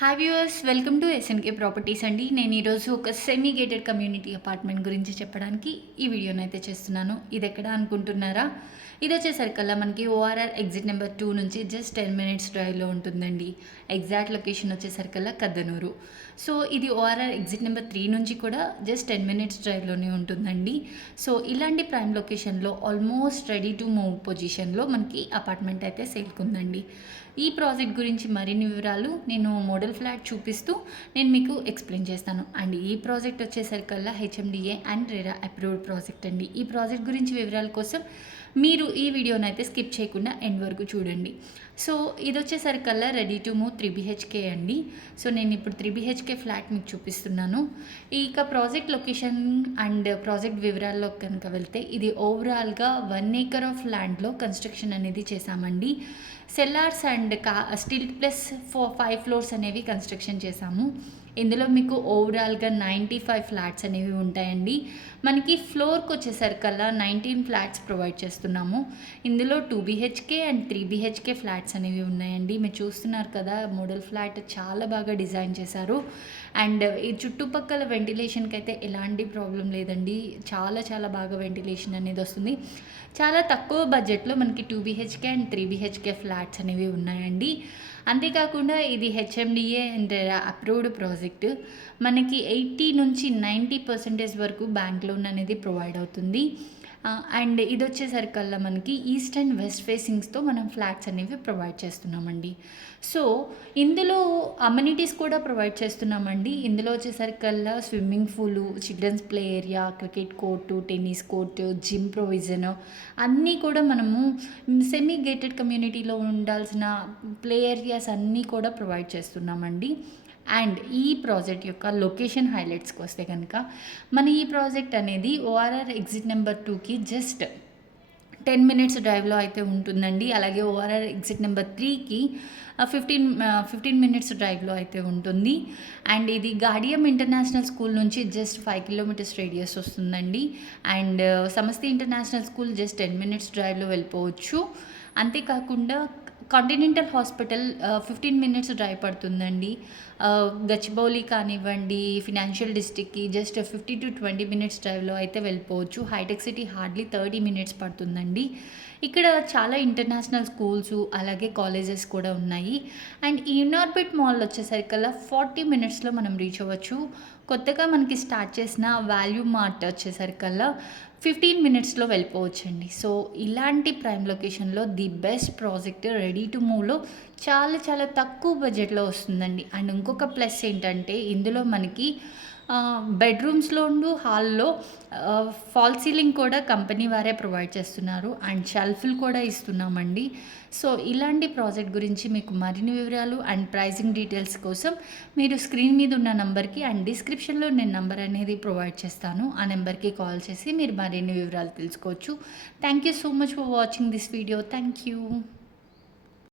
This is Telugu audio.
Hi viewers, welcome to SNK properties అండి. నేను ఈరోజు ఒక సెమీ గేటెడ్ కమ్యూనిటీ అపార్ట్మెంట్ గురించి చెప్పడానికి ఈ వీడియోని అయితే చేస్తున్నాను. ఇది ఎక్కడ అనుకుంటున్నారా? ఇది వచ్చేసరికల్లా మనకి ఓఆర్ఆర్ ఎగ్జిట్ నెంబర్ 2 నుంచి జస్ట్ 10 మినిట్స్ డ్రైవ్లో ఉంటుందండి. ఎగ్జాక్ట్ లొకేషన్ వచ్చేసరికల్లా కద్దనూరు. సో ఇది ఓఆర్ఆర్ ఎగ్జిట్ నెంబర్ 3 నుంచి కూడా జస్ట్ 10 మినిట్స్ డ్రైవ్లోనే ఉంటుందండి. సో ఇలాంటి ప్రైమ్ లొకేషన్లో ఆల్మోస్ట్ రెడీ టు మూవ్ పొజిషన్లో మనకి అపార్ట్మెంట్ అయితే సేల్కి ఉందండి. ఈ ప్రాజెక్ట్ గురించి మరిన్ని వివరాలు నేను మోడల్ ఫ్లాట్ చూపిస్తూ నేను మీకు ఎక్స్ప్లెయిన్ చేస్తాను. అండ్ ఈ ప్రాజెక్ట్ వచ్చేసరికల్లా HMDA and RERA approved project అండి. ఈ ప్రాజెక్ట్ గురించి వివరాల కోసం మీరు ఈ వీడియోని అయితే స్కిప్ చేయకుండా ఎండ్ వరకు చూడండి. సో ఇది వచ్చేసరికల్లా రెడీ టు మూవ్ 3 బిహెచ్కే అండి. సో నేను ఇప్పుడు 3 బిహెచ్కే ఫ్లాట్ మీకు చూపిస్తున్నాను. ఇక ప్రాజెక్ట్ లొకేషన్ అండ్ ప్రాజెక్ట్ వివరాల్లో కనుక వెళ్తే ఇది ఓవరాల్గా 1 acre ఆఫ్ ల్యాండ్లో కన్స్ట్రక్షన్ అనేది చేశామండి. Sellers and steel plus 5 floors అనేవి కన్స్ట్రక్షన్ చేశాము. ఇందులో మీకు ఓవరాల్గా 95 ఫ్లాట్స్ అనేవి ఉంటాయండి. మనకి ఫ్లోర్కి వచ్చేసరికల్లా 19 ఫ్లాట్స్ ప్రొవైడ్ చేస్తున్నాము. ఇందులో 2 బిహెచ్కే అండ్ 3 బిహెచ్కే ఫ్లాట్స్ అనేవి ఉన్నాయండి. మీరు చూస్తున్నారు కదా, మోడల్ ఫ్లాట్ చాలా బాగా డిజైన్ చేశారు. అండ్ ఈ చుట్టుపక్కల వెంటిలేషన్కి అయితే ఎలాంటి ప్రాబ్లం లేదండి. చాలా చాలా బాగా వెంటిలేషన్ అనేది వస్తుంది. చాలా తక్కువ బడ్జెట్లో మనకి 2 బిహెచ్కే అండ్ 3 బిహెచ్కే ఫ్లాట్స్ అనేవి ఉన్నాయండి. అంతేకాకుండా ఇది హెచ్ఎండిఏ అండ్ అప్రూవ్డ్ ప్రాజెక్ట్. మనకి 80 నుంచి 90% వరకు బ్యాంక్ లోన్ అనేది ప్రొవైడ్ అవుతుంది. అండ్ ఇది వచ్చేసరికల్లా మనకి ఈస్ట్ అండ్ వెస్ట్ ఫేసింగ్స్తో మనం ఫ్లాట్స్ అనేవి ప్రొవైడ్ చేస్తున్నామండి. సో ఇందులో అమ్యూనిటీస్ కూడా ప్రొవైడ్ చేస్తున్నామండి. ఇందులో వచ్చేసరికల్లా swimming pool, children's play area, cricket court, tennis court, gym provision అన్నీ కూడా మనము సెమీ గేటెడ్ కమ్యూనిటీలో ఉండాల్సిన ప్లే ఏరియాస్ అన్నీ కూడా ప్రొవైడ్ చేస్తున్నామండి. అండ్ ఈ ప్రాజెక్ట్ యొక్క లొకేషన్ హైలైట్స్కి వస్తే కనుక మన ఈ ప్రాజెక్ట్ అనేది ఓఆర్ఆర్ ఎగ్జిట్ నెంబర్ 2కి జస్ట్ 10 మినిట్స్ డ్రైవ్లో అయితే ఉంటుందండి. అలాగే ఓఆర్ఆర్ ఎగ్జిట్ నెంబర్ 3కి 15 మినిట్స్ డ్రైవ్లో అయితే ఉంటుంది. అండ్ ఇది గాడియం ఇంటర్నేషనల్ స్కూల్ నుంచి జస్ట్ 5 కిలోమీటర్స్ రేడియస్ వస్తుందండి. And Samashti international school just 10 minutes డ్రైవ్లో వెళ్ళిపోవచ్చు. అంతేకాకుండా కాంటినెంటల్ హాస్పిటల్ 15 మినిట్స్ డ్రైవ్ పడుతుందండి. గచ్చిబౌలి కానివ్వండి, ఫినాన్షియల్ డిస్ట్రిక్ట్కి జస్ట్ 50 to 20 మినిట్స్ డ్రైవ్లో అయితే వెళ్ళిపోవచ్చు. హైటెక్ సిటీ హార్డ్లీ 30 మినిట్స్ పడుతుందండి. ఇక్కడ చాలా ఇంటర్నేషనల్ స్కూల్స్ అలాగే కాలేజెస్ కూడా ఉన్నాయి. అండ్ ఇన్ఆర్బిట్ మాల్ వచ్చేసరికల్లా 40 మినిట్స్లో మనం రీచ్ అవ్వచ్చు. కొత్తగా మనకి స్టార్ట్ చేసిన వాల్యూ మార్ట్ వచ్చేసరికల్లా 15 మినిట్స్లో వెళ్ళిపోవచ్చండి. సో ఇలాంటి ప్రైమ్ లొకేషన్లో the best project ready to మూవ్లో చాలా చాలా తక్కువ బడ్జెట్లో వస్తుందండి. అండ్ ఇంకొక ప్లస్ ఏంటంటే ఇందులో మనకి బెడ్రూమ్స్లో హాల్లో ఫాల్ సీలింగ్ కూడా కంపెనీ వారే ప్రొవైడ్ చేస్తున్నారు. అండ్ షెల్ఫ్లు కూడా ఇస్తున్నామండి. సో ఇలాంటి ప్రాజెక్ట్ గురించి మీకు మరిన్ని వివరాలు అండ్ ప్రైజింగ్ డీటెయిల్స్ కోసం మీరు స్క్రీన్ మీద ఉన్న నెంబర్కి అండ్ డిస్క్రిప్షన్లో నేను నెంబర్ అనేది ప్రొవైడ్ చేస్తాను. ఆ నెంబర్కి కాల్ చేసి మీరు మరిన్ని వివరాలు తెలుసుకోవచ్చు. Thank you so much for watching this video. Thank you.